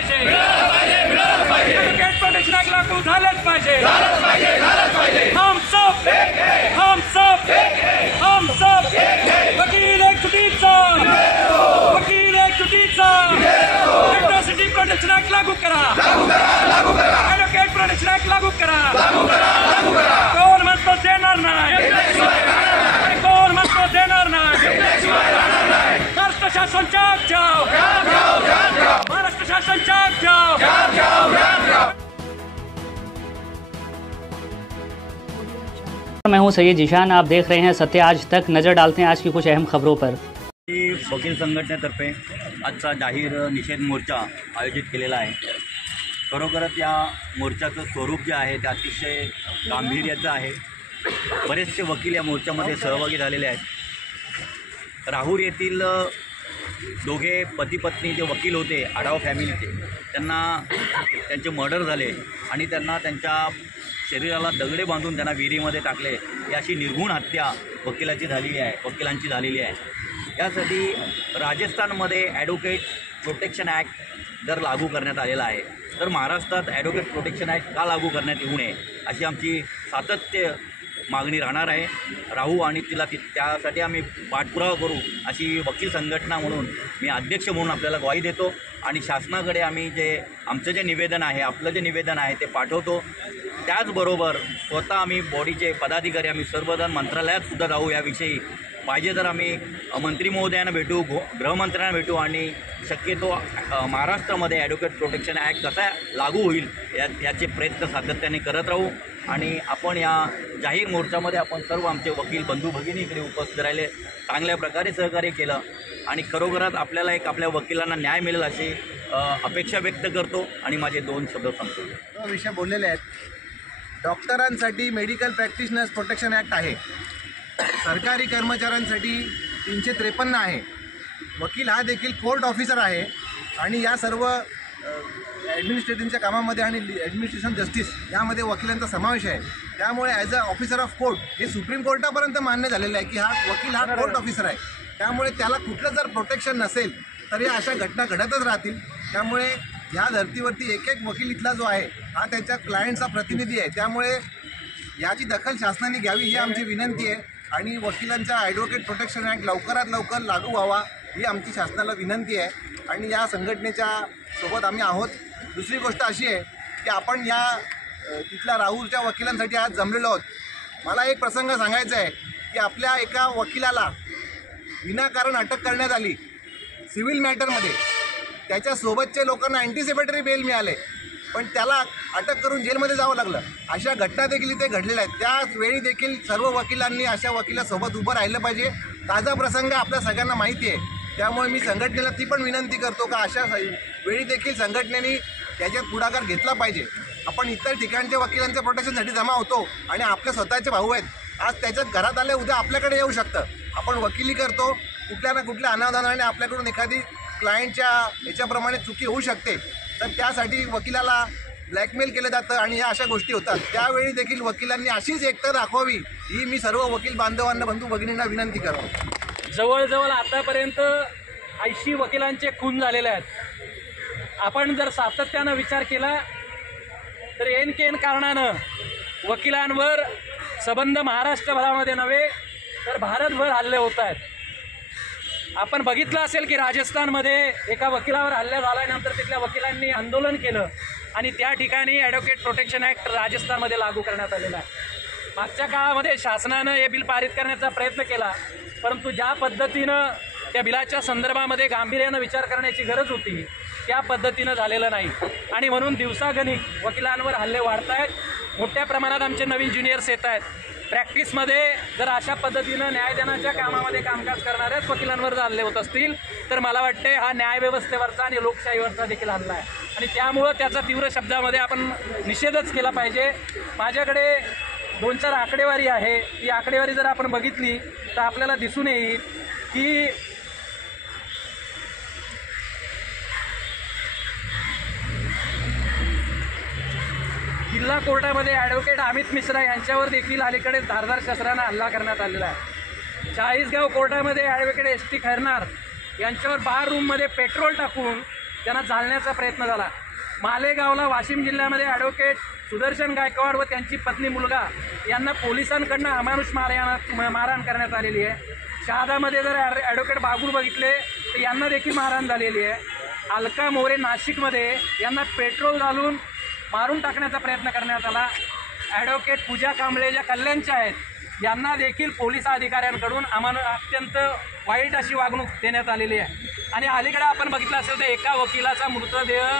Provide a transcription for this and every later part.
पाहिजे, advocate protection act लागू झालंच पाहिजे। हम सब वकील एक चुकीचा, वकील एक चुकीचा। ॲट्रॉसिटी प्रोटेक्शन ॲक्ट लागू करा, ॲडव्होकेट प्रोटेक्शन ॲक्ट लागू करा। कोण म्हणतो देणार नाही, कोण म्हणतो देणार नाही। महाराष्ट्र शासन जाग जाओ, महाराष्ट्र शासन जाग जाओ। मैं हूं सैयद जिशान, आप देख रहे हैं सत्य आज तक। नज़र डालते हैं आज की कुछ अहम खबरों पर। वकील संघटनेतर्फे आजचा जाहीर निषेध मोर्चा आयोजित केलेला आहे। खरोखरच या मोर्चाचं स्वरूप जे आहे ते अतिशय गांभीर्याचं आहे। बरेचसे वकील या मोर्चामध्ये सहभागी झालेले आहेत। राहुरी येथील दोघे पती पत्नी जे वकील होते आढाव फॅमिलीचे, त्यांचे मर्डर झाले आणि त्यांना त्यांच्या शरीराला दगडे बांधून त्यांना विहिरीमध्ये टाकले। ही अशी निर्घृण हत्या वकिलांची झालेली आहे। यासाठी राजस्थानमध्ये ॲडव्होकेट प्रोटेक्शन ॲक्ट जर लागू करण्यात आलेला आहे तर महाराष्ट्रात ॲडव्होकेट प्रोटेक्शन ॲक्ट का लागू करण्यात येऊ नये अशी आमची सातत्य मागणी राहणार आहे। राहू आणि तिला त्यासाठी आम्ही पाठपुरावा करू अशी वकील संघटना म्हणून मी अध्यक्ष म्हणून आपल्याला ग्वाही देतो आणि शासनाकडे आम्ही आमचं जे निवेदन आहे, आपलं जे निवेदन आहे ते पाठवतो। त्याचबरोबर स्वतः आम्ही बॉडीचे पदाधिकारी आम्ही सर्वजण मंत्रालयात सुद्धा जाऊ, याविषयी पाहिजे तर आम्ही मंत्री महोदयांना भेटू, गृहमंत्र्यांना भेटू आणि शक्यतो महाराष्ट्रामध्ये ॲडव्होकेट प्रोटेक्शन ॲक्ट कसा लागू होईल याचे प्रयत्न सातत्याने करत राहू। आणि आपण या जाहीर मोर्चामध्ये आपण सर्व आमचे वकील बंधू भगिनी इकडे उपस्थित राहिले, चांगल्या प्रकारे सहकार्य केलं आणि खरोखरच आपल्याला आपल्या वकिलांना न्याय मिळेल अशी अपेक्षा व्यक्त करतो आणि माझे 2 शब्द सांगतो। विषय बोललेले आहेत। डॉक्टरांसाठी मेडिकल प्रॅक्टिशनर्स प्रोटेक्शन ॲक्ट आहे, सरकारी कर्मचाऱ्यांसाठी 353 आहे। वकील हा देखील कोर्ट ऑफिसर आहे आणि या सर्व ॲडमिनिस्ट्रेटिव्हच्या कामामध्ये आणि ॲडमिनिस्ट्रेशन जस्टिस यामध्ये वकिलांचा समावेश आहे। त्यामुळे as a officer of court हे सुप्रीम कोर्टापर्यंत मान्य झालेलं आहे की वकील हा कोर्ट ऑफिसर आहे। त्यामुळे त्याला कुठलं जर प्रोटेक्शन नसेल तर या अशा घटना घडतच राहतील। त्यामुळे या धर्तीवरती एक वकील इथला जो आहे हा त्यांच्या क्लायंटचा प्रतिनिधी आहे। त्यामुळे याची दखल शासनाने घ्यावी ही आमची विनंती आहे आणि वकिलांचा ॲडव्होकेट प्रोटेक्शन ॲक्ट लवकरात लवकर लागू व्हावा ही आमची शासनाला विनंती आहे आणि या संघटनेच्या सोबत आम्ही आहोत। दुसरी गोष्ट अशी आहे की आपण या तिथल्या राहुलच्या वकिलांसाठी आज जमलेलो आहोत। मला एक प्रसंग सांगायचा आहे की आपल्या एका वकिलाला विनाकारण अटक करण्यात आली सिव्हिल मॅटरमध्ये। त्याच्यासोबतच्या लोकांना अँटिसिपेटरी बेल मिळाले पण त्याला अटक करून जेलमध्ये जावं लागलं। अशा घटना देखील इथे घडलेल्या आहेत। त्यावेळी देखील सर्व वकिलांनी अशा वकिलासोबत उभं राहिलं पाहिजे। ताजा प्रसंग आपल्या सगळ्यांना माहिती आहे, त्यामुळे मी संघटनेला ती पण विनंती करतो का अशा वेळी देखील संघटनेने त्याच्यात पुढाकार घेतला पाहिजे। आपण इतर ठिकाणच्या वकिलांच्या प्रोटेक्शनसाठी जमा होतो आणि आपले स्वतःचे भाऊ आहेत, आज त्याच्यात घरात आले उद्या आपल्याकडे येऊ शकतं। आपण वकिली करतो, कुठल्या ना कुठल्या अनावधानाने आपल्याकडून एखादी क्लायंटच्या याच्याप्रमाणे चुकी होऊ शकते, तर त्यासाठी वकिलाला ब्लॅकमेल केलं जातं आणि ह्या अशा गोष्टी होतात। त्यावेळी देखील वकिलांनी अशीच एकता दाखवावी ही मी सर्व वकील बांधवांना बंधू भगिनींना विनंती करतो। जवळजवळ आतापर्यंत 80 वकिलांचे खून झालेले आहेत। आपण जर सातत्यानं विचार केला तर एन कारणानं वकिलांवर संबंध महाराष्ट्रभरामध्ये नव्हे तर भारतभर हल्ले होत आहेत। आपण बघितलं असेल की राजस्थानमध्ये एका वकिलावर हल्ला झाल्यानंतर तिथल्या वकिलांनी आंदोलन केलं आणि त्या ठिकाणी ॲडव्होकेट प्रोटेक्शन ॲक्ट राजस्थानमध्ये लागू करण्यात आलेला आहे। मागच्या काळामध्ये शासनानं हे बिल पारित करण्याचा प्रयत्न केला, परंतु ज्या पद्धतीनं त्या बिलाच्या संदर्भामध्ये गांभीर्यानं विचार करण्याची गरज होती त्या पद्धतीनं झालेलं नाही आणि म्हणून दिवसागणिक वकिलांवर हल्ले वाढत आहेत। मोठ्या प्रमाणात आमचे नवीन ज्युनियर्स येत आहेत। प्रॅक्टिसमध्ये जर अशा पद्धतीनं न्यायदानाच्या कामामध्ये कामकाज करणाऱ्याच वकिलांवर जर हल्ले होत असतील तर मला वाटते हा न्यायव्यवस्थेवरचा आणि लोकशाहीवरचा देखील हल्ला आहे आणि त्यामुळं त्याचा तीव्र शब्दामध्ये आपण निषेधच केला पाहिजे। माझ्याकडे 2-4 आकडेवारी आहे, ही आकडेवारी जर आपण बघितली तर आपल्याला दिसून येईल की जिल्हा कोर्टामध्ये ॲडव्होकेट अमित मिश्रा यांच्यावर देखील अलीकडे धारदार शस्त्रानं हल्ला करण्यात आलेला आहे। चाळीसगाव कोर्टामध्ये ॲडव्होकेट ST खैरनार यांच्यावर बार रूममध्ये पेट्रोल टाकून त्यांना जाळण्याचा प्रयत्न झाला. मालेगावला वाशिम जिल्ह्यामध्ये ॲडव्होकेट सुदर्शन गायकवाड व त्यांची पत्नी मुलगा यांना पोलिसांकडनं अमानुष मारहाण करण्यात आलेली आहे. शहादामध्ये जर ॲडव्होकेट बागुल बघितले तर यांना देखील मारहाण झालेली आहे. अलका मोरे नाशिकमध्ये यांना पेट्रोल घालून मारून टाकण्याचा प्रयत्न करण्यात आला. ॲडव्होकेट पूजा कांबळे ज्या कल्याणच्या आहेत यांना देखील पोलीस अधिकाऱ्यांकडून अत्यंत वाईट अशी वागणूक देण्यात आलेली आहे. आणि अलीकडे आपण बघितलं असेल तर एका वकिलाचा मृतदेह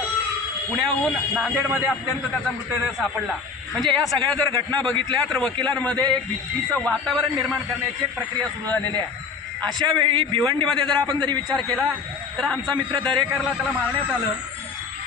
पुण्याहून नांदेडमध्ये अत्यंत त्याचा मृतदेह सापडला. म्हणजे या सगळ्या जर घटना बघितल्या तर वकिलांमध्ये एक भीतीचं वातावरण निर्माण करण्याची एक प्रक्रिया सुरू झालेली आहे. अशा वेळी भिवंडीमध्ये जर आपण जरी विचार केला तर आमचा मित्र दरेकरला त्याला मारण्यात आलं.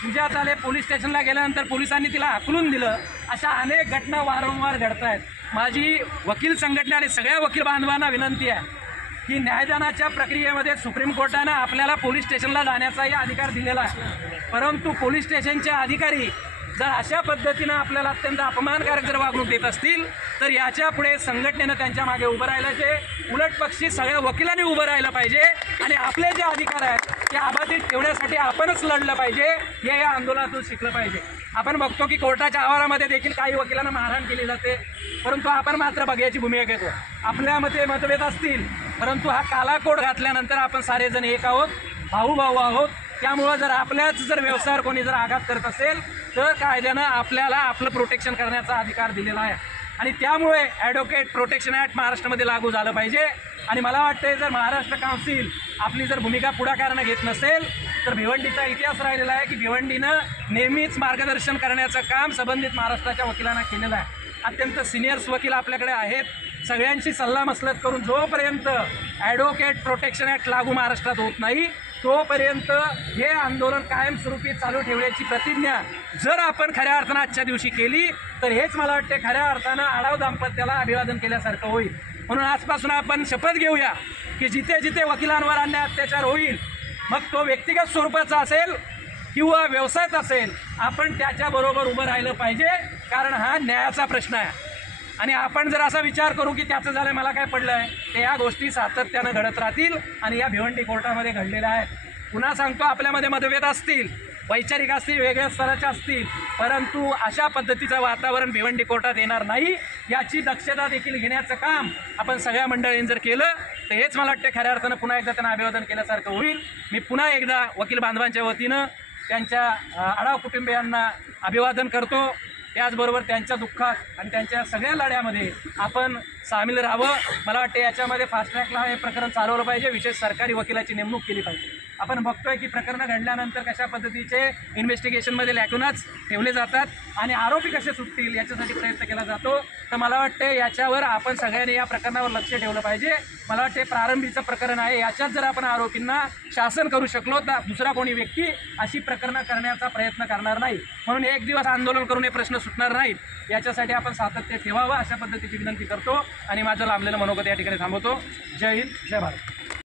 तुझ्यात आले पोलीस स्टेशनला गेल्यानंतर पोलिसांनी तिला हाकलून दिलं. अशा अनेक घटना वारंवार घडत आहेत. माझी वकील संघटना आणि सगळ्या वकील बांधवांना विनंती आहे की न्यायदानाच्या प्रक्रियेमध्ये सुप्रीम कोर्टानं आपल्याला पोलीस स्टेशनला जाण्याचाही अधिकार दिलेला आहे. परंतु पोलीस स्टेशनचे अधिकारी जर अशा पद्धतीनं आपल्याला अत्यंत अपमानकारक जर वागणूक देत असतील तर याच्या पुढे संघटनेनं त्यांच्या मागे उभं राहिल्याचे उलट पक्षी सगळ्या वकिलांनी उभं राहिलं पाहिजे आणि आपले जे अधिकार आहेत ते अबाधित ठेवण्यासाठी आपणच लढलं पाहिजे. हे या आंदोलनातून शिकलं पाहिजे. आपण बघतो की कोर्टाच्या आवारामध्ये देखील काही वकिलांना मारहाण केली जाते, परंतु आपण मात्र बघ्याची भूमिका घेतो. आपल्यामध्ये मतभेद असतील परंतु हा काला कोड घातल्यानंतर आपण सारेजण एक आहोत, भाऊ आहोत. त्यामुळं जर आपल्याच जर व्यवसायावर कोणी जर आघात करत असेल तर कायद्यानं आपल्याला आपलं प्रोटेक्शन करण्याचा अधिकार दिलेला आहे. आणि त्यामुळे ॲडव्होकेट प्रोटेक्शन ॲक्ट महाराष्ट्रामध्ये लागू झालं पाहिजे. आणि मला वाटतं जर महाराष्ट्र काउन्सिल आपली जर भूमिका पुढाकारानं घेत नसेल तर भिवंडीचा इतिहास राहिलेला आहे की भिवंडीनं नेहमीच मार्गदर्शन करण्याचं काम संबंधित महाराष्ट्राच्या वकिलांना केलेलं आहे. अत्यंत सिनियर्स वकील आपल्याकडे आहेत. सगळ्यांची सल्लामसलत करून जोपर्यंत ॲडव्होकेट प्रोटेक्शन ॲक्ट लागू महाराष्ट्रात होत नाही तोपर्यंत हे आंदोलन कायमस्वरूपी चालू ठेवण्याची प्रतिज्ञा जर आपण खऱ्या अर्थानं आजच्या दिवशी केली तर हेच मला वाटते खऱ्या अर्थानं आढाव दाम्पत्याला अभिवादन केल्यासारखं होईल. म्हणून आजपासून आपण शपथ घेऊया की जिथे जिथे वकिलांवर अन्याय अत्याचार होईल, मग तो व्यक्तिगत स्वरूपाचा असेल किंवा व्यवसायात असेल, आपण त्याच्याबरोबर उभं राहिलं पाहिजे. कारण हा न्यायाचा प्रश्न आहे. आणि आपण जर असा विचार करू की त्याचं झालं मला काय पडलं आहे, तर या गोष्टी सातत्यानं घडत राहतील आणि या भिवंडी कोर्टामध्ये घडलेल्या आहेत. पुन्हा सांगतो, आपल्यामध्ये मतभेद असतील, वैचारिक असतील, वेगळ्या स्तराच्या असतील, परंतु अशा पद्धतीचं वातावरण भिवंडी कोर्टात येणार नाही याची दक्षता देखील घेण्याचं काम आपण सगळ्या मंडळींनी जर केलं तर हेच मला वाटतं खऱ्या अर्थानं पुन्हा एकदा त्यांना अभिवादन केल्यासारखं होईल. मी पुन्हा एकदा वकील बांधवांच्या वतीनं त्यांच्या आढाव कुटुंबियांना अभिवादन करतो. त्याचबरोबर त्यांच्या दुःखात आणि त्यांच्या सगळ्या लढ्यामध्ये आपण सामील राहावं. मला वाटतं याच्यामध्ये फास्ट ट्रॅकला हे प्रकरण चालवलं पाहिजे. विशेष सरकारी वकिलाची नेमणूक केली पाहिजे. आपण बघतोय की प्रकरणं घडल्यानंतर कशा पद्धतीचे इन्व्हेस्टिगेशनमध्ये लॅक्युनाच ठेवले जातात आणि आरोपी कसे सुटतील याच्यासाठी प्रयत्न केला जातो. तर मला वाटतं याच्यावर आपण सगळ्यांनी या प्रकरणावर लक्ष ठेवलं पाहिजे. मला वाटते प्रारंभीचं प्रकरण आहे, याच्यात जर आपण आरोपींना शासन करू शकलो तर दुसरा कोणी व्यक्ती अशी प्रकरणं करण्याचा प्रयत्न करणार नाही. म्हणून एक दिवस आंदोलन करून हे प्रश्न सुटणार नाहीत. याच्यासाठी आपण सातत्य ठेवावं अशा पद्धतीची विनंती करतो आणि माझं लांबलेलं मनोगत या ठिकाणी थांबवतो. जय हिंद, जय भारत.